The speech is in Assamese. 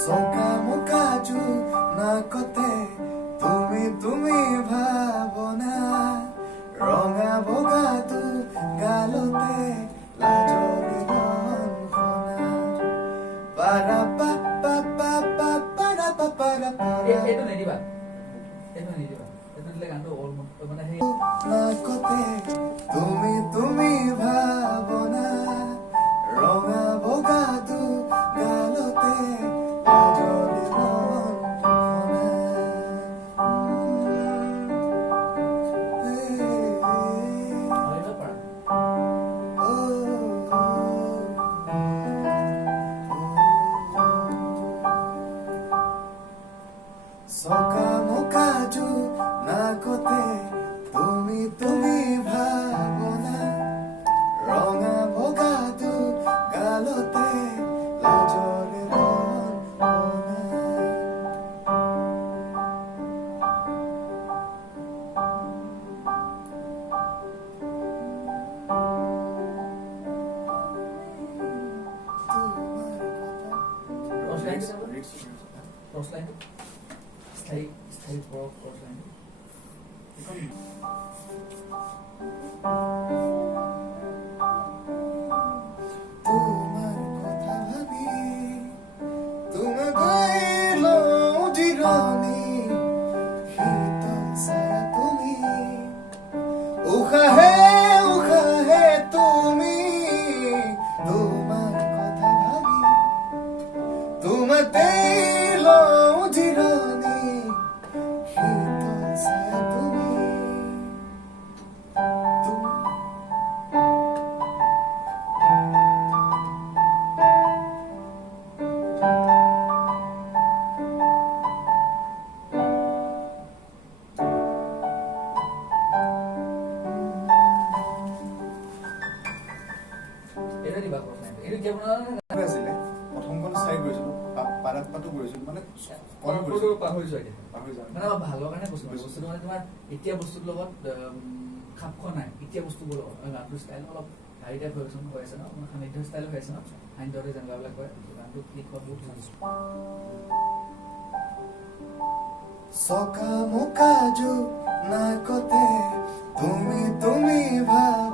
চকা মোকাজু নাকতে তুমি ভাবনা ৰঙা বগাটো গালতে লাজৰি গনখনা পাৰা পা পা পা পা পাৰা পা পাৰা এইটো নিদিবা এইটো দিলে গানটো মানে সেই নাকতে তুমি ভাবনা ৰঙা বগাটো গালতে লাজৰি গনখনা মাৰিব পাৰা চকা মোকাজু নাকতে তুমি ভাবনা ৰঙা বগাটো গালতে লাজৰে ৰনখনা ক্ৰছ লাইনটো স্থায়ী ক্ৰছ লাইনটো তোমার কথা ভাবি তুমি গইলো জিরনি শীতল ছায়া তুমি উশাহে তুমি তোমার কথা ভাবি তোমাতে লও জিরনি শীতল ছায়া তুমি এইটো দিবা ক্ৰছ লাইনটো এইটো কিয় বনালা আছিলে প্ৰথমখন চাই গৈছিলো পাৰাত পাতো গৈছিলো মানে কম কলটো গৈছিলো পাহৰি যোৱা এতিয়া পাহৰি যাওঁ মানে মই ভালৰ কাৰণে কৈছো বস্তুটো মানে তোমাৰ এতিয়া বস্তুটোৰ লগত খাপ খোৱা নাই এতিয়া বস্তুবোৰ লগত গানটোৰ ষ্টাইল অলপ হাই টাইপ হৈ আছে ন সান্নিধ্য ষ্টাইল হৈ আছে ন সান্নিধ্যতে যেনেকুৱাবিলাক কয় গানটো ক্লিক হোৱা বহুত চান্স চকা মোকাজু নাকতে তুমি ভাব